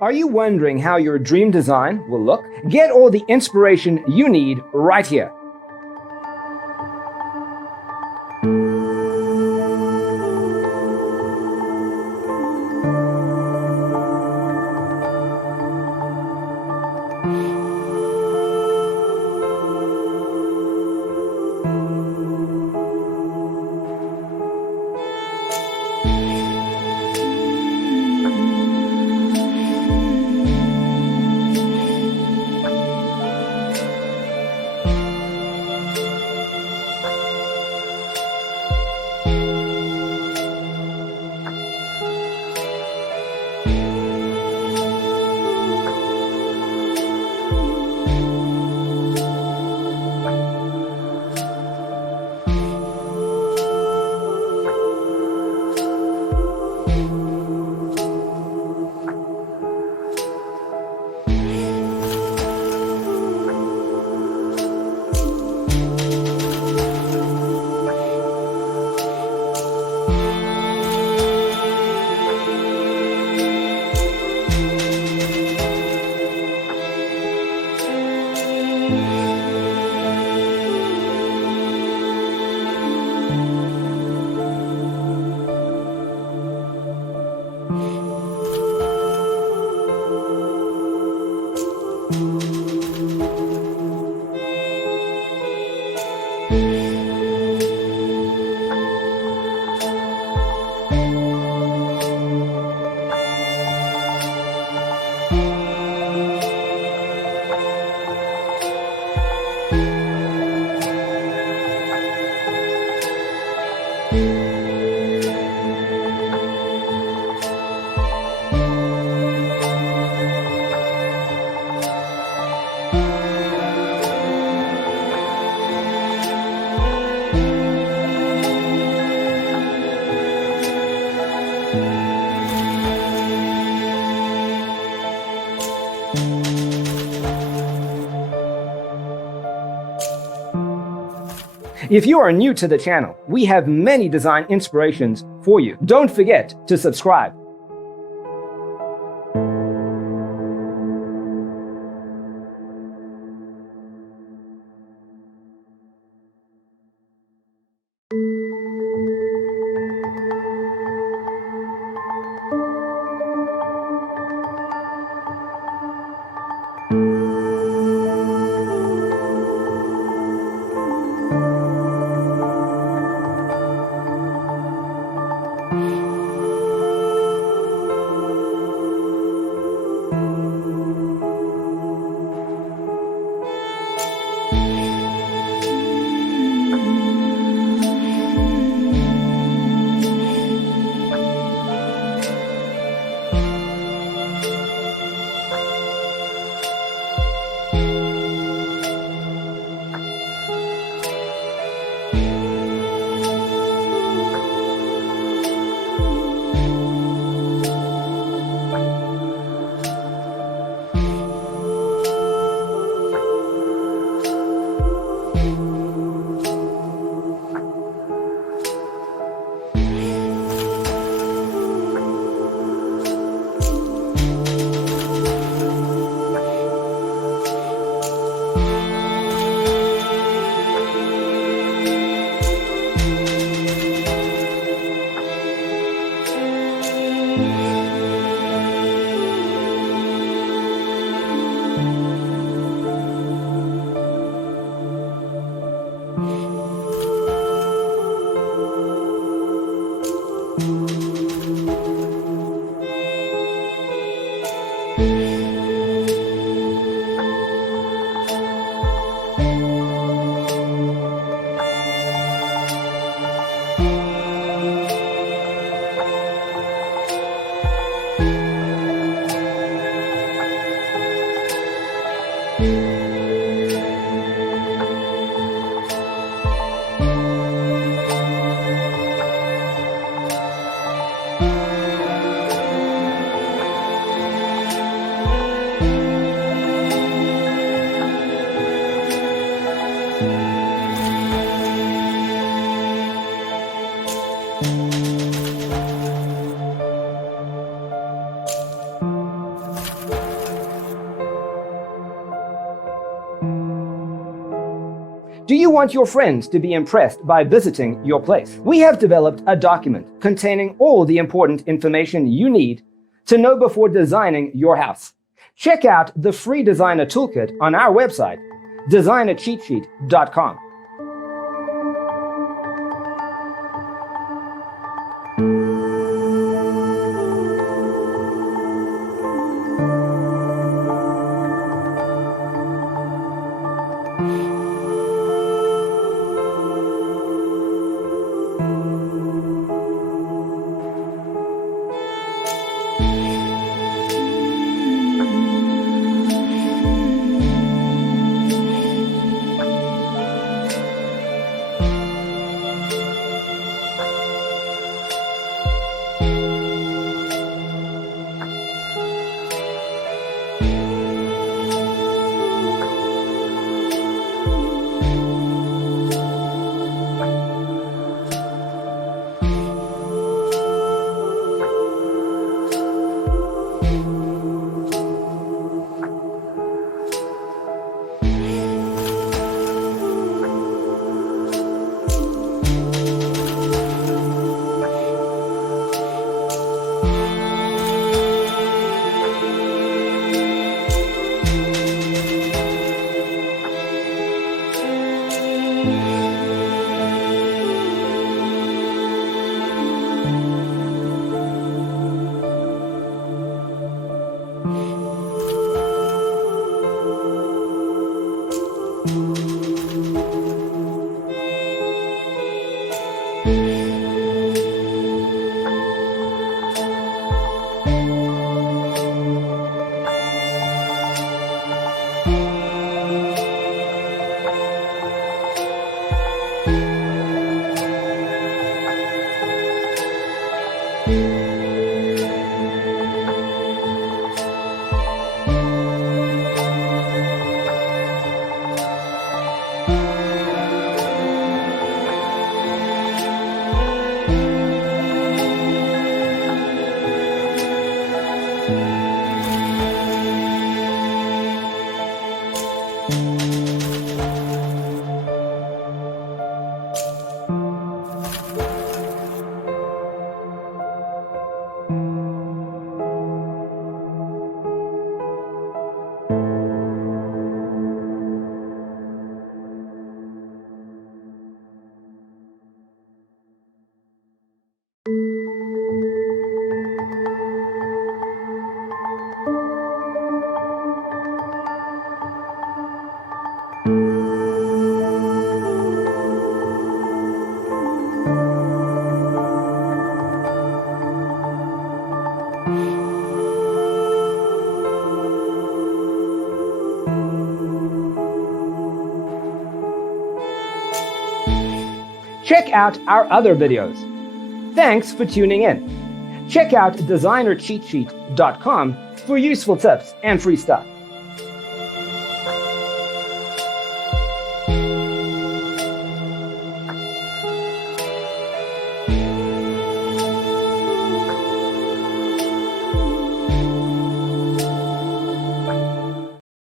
Are you wondering how your dream design will look? Get all the inspiration you need right here. If you are new to the channel, we have many design inspirations for you. Don't forget to subscribe. Do you want your friends to be impressed by visiting your place? We have developed a document containing all the important information you need to know before designing your house. Check out the free designer toolkit on our website, designercheatsheet.com. Check out our other videos. Thanks for tuning in. Check out designercheatsheet.com for useful tips and free stuff.